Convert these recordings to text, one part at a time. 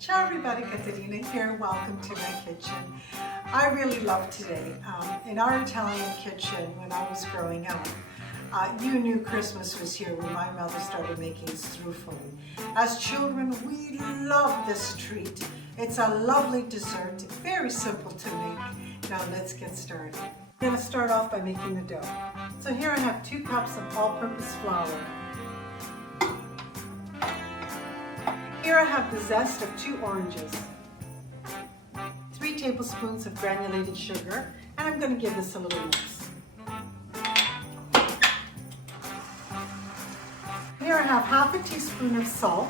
Ciao everybody, Caterina here. Welcome to my kitchen. I really love today. In our Italian kitchen, when I was growing up, you knew Christmas was here when my mother started making Struffoli. As children, we love this treat. It's a lovely dessert, very simple to make. Now let's get started. I'm going to start off by making the dough. So here I have 2 cups of all-purpose flour. Here I have the zest of 2 oranges, 3 tablespoons of granulated sugar, and I'm going to give this a little mix. Here I have half a teaspoon of salt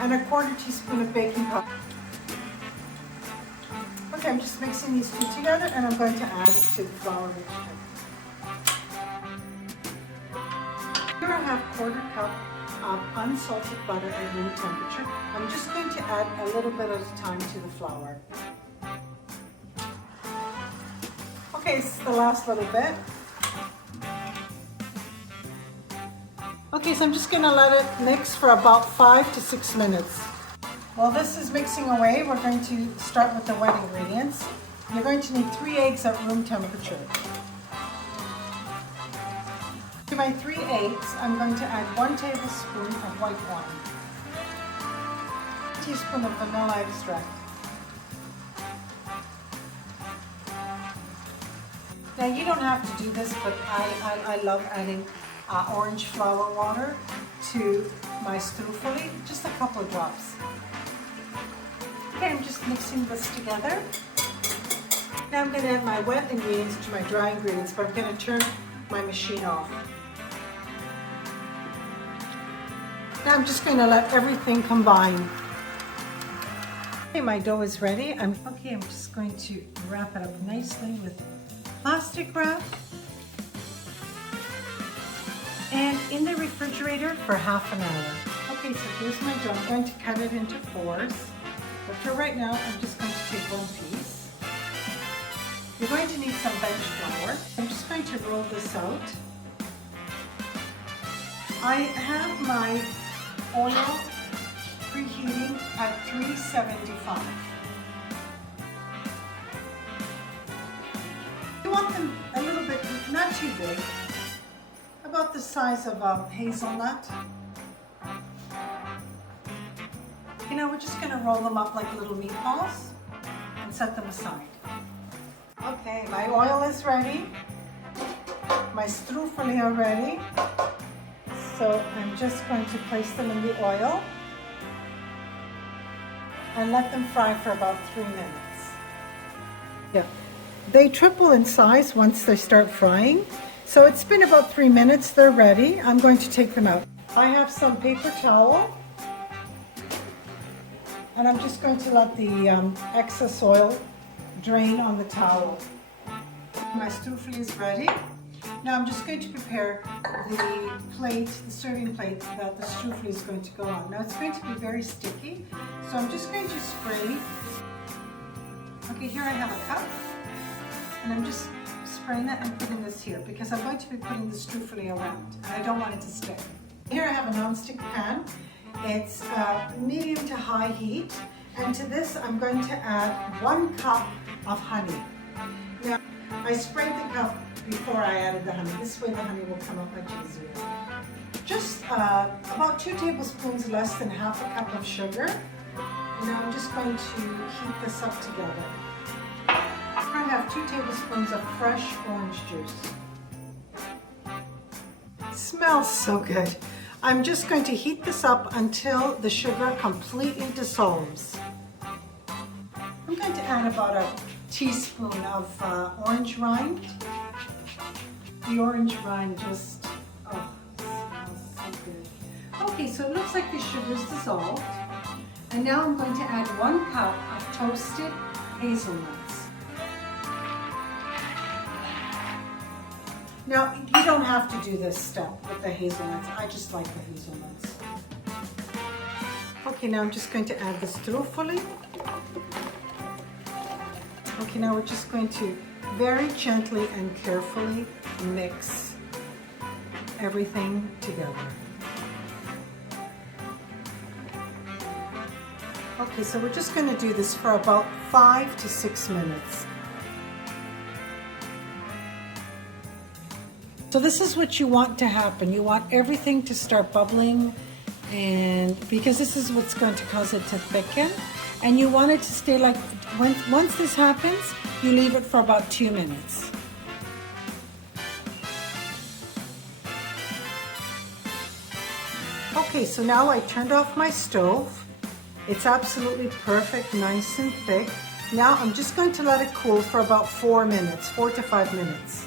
and a 1/4 teaspoon of baking powder. Okay, I'm just mixing these 2 together and I'm going to add it to the flour mixture. Here I have 1/4 cup of unsalted butter at room temperature. I'm just going to add a little bit at a time to the flour. Okay, this is the last little bit. Okay, so I'm just going to let it mix for about 5 to 6 minutes. While this is mixing away, we're going to start with the wet ingredients. You're going to need 3 eggs at room temperature. To my 3 eggs, I'm going to add 1 tablespoon of white wine, 1 teaspoon of vanilla extract. Now you don't have to do this, but I love adding orange flower water to my Struffoli, just a couple of drops. Okay, I'm just mixing this together. Now I'm going to add my wet ingredients to my dry ingredients, but I'm going to turn my machine off. Now I'm just going to let everything combine. Okay, my dough is ready. I'm just going to wrap it up nicely with plastic wrap and in the refrigerator for half an hour. Okay, so here's my dough. I'm going to cut it into 4s, but for right now I'm just going to take 1 piece. You're going to need some bench flour. I'm just going to roll this out. I have my oil preheating at 375. You want them a little bit, not too big, about the size of a hazelnut. You know, we're just going to roll them up like little meatballs and set them aside. Okay, my oil is ready. My Struffoli are ready. So I'm just going to place them in the oil and let them fry for about 3 minutes. Yeah, they triple in size once they start frying. So it's been about 3 minutes, they're ready. I'm going to take them out. I have some paper towel and I'm just going to let the excess oil drain on the towel. My Struffoli is ready. Now I'm just going to prepare the plate, the serving plate that the Struffoli is going to go on. Now it's going to be very sticky, so I'm just going to spray. Okay, here I have a cup, and I'm just spraying that and putting this here because I'm going to be putting the Struffoli around, and I don't want it to stick. Here I have a non-stick pan. It's medium to high heat, and to this I'm going to add 1 cup of honey. Now I sprayed the cup before I added the honey. This way the honey will come up much easier. Just about 2 tablespoons less than half a cup of sugar. And now I'm just going to heat this up together. I have 2 tablespoons of fresh orange juice. It smells so good. I'm just going to heat this up until the sugar completely dissolves. I'm going to add about a teaspoon of orange rind. The orange rind just, smells so good. Okay, so it looks like the sugar is dissolved. And now I'm going to add 1 cup of toasted hazelnuts. Now, you don't have to do this step with the hazelnuts. I just like the hazelnuts. Okay, now I'm just going to add the Struffoli. Okay, now we're just going to very gently and carefully mix everything together. Okay, so we're just going to do this for about 5 to 6 minutes. So this is what you want to happen. You want everything to start bubbling, and because this is what's going to cause it to thicken. And you want it to stay like, once this happens, you leave it for about 2 minutes. Okay, so now I turned off my stove. It's absolutely perfect, nice and thick. Now I'm just going to let it cool for about 4 minutes, 4 to 5 minutes.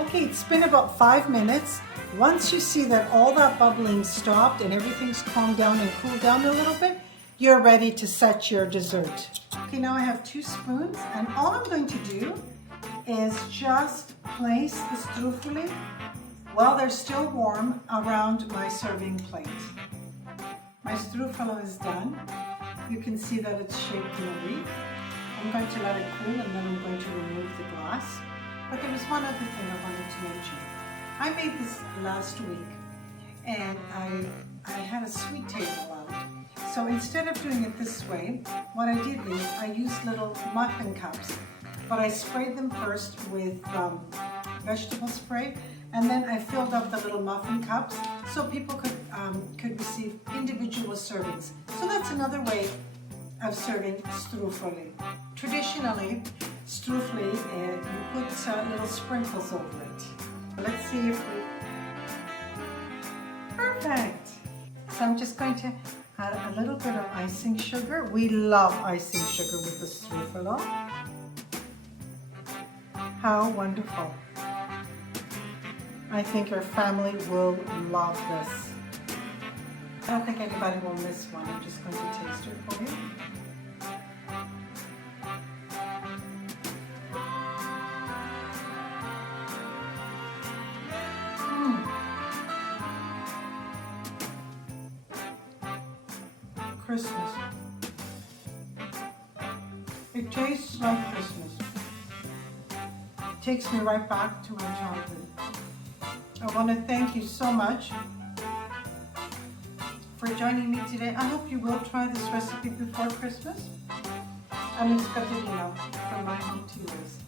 Okay, it's been about 5 minutes. Once you see that all that bubbling stopped and everything's calmed down and cooled down a little bit, you're ready to set your dessert. Okay, now I have 2 spoons, and all I'm going to do is just place the struffoli while they're still warm around my serving plate. My struffolo is done. You can see that it's shaped in a wreath. I'm going to let it cool, and then I'm going to remove the glass. But there was one other thing I wanted to mention. I made this last week, and I had a sweet table out. So instead of doing it this way, what I did is I used little muffin cups, but I sprayed them first with vegetable spray, and then I filled up the little muffin cups so people could receive individual servings. So that's another way of serving struffoli. Traditionally, struffoli, you put little sprinkles over it. Let's see if we... Perfect! So I'm just going to add a little bit of icing sugar. We love icing sugar with the struffolo. How wonderful. I think your family will love this. I don't think anybody will miss one. I'm just going to taste it for you. Christmas. It tastes like Christmas. It takes me right back to my childhood. I want to thank you so much for joining me today. I hope you will try this recipe before Christmas. Unexpected, from my home to yours.